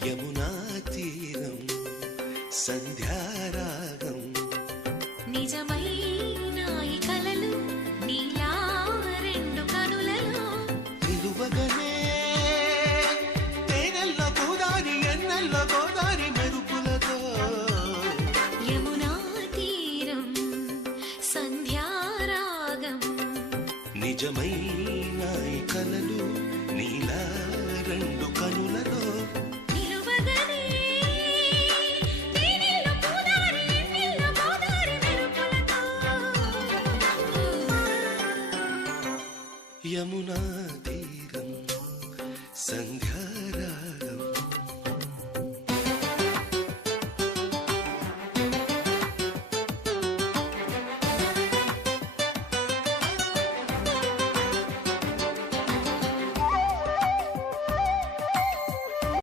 యమునా తీరం సంధ్యారాగం నిజమైన ఈ కలలు నీలా రెండు కనులలో నిలువగనే తేనెల్లో గోదారి ఎన్నెల్లో గోదారి మెరుపులతో యమునా తీరం సంధ్యారాగం నిజమైన ఈ కలలు నీలా రెండు కనులలో యమునా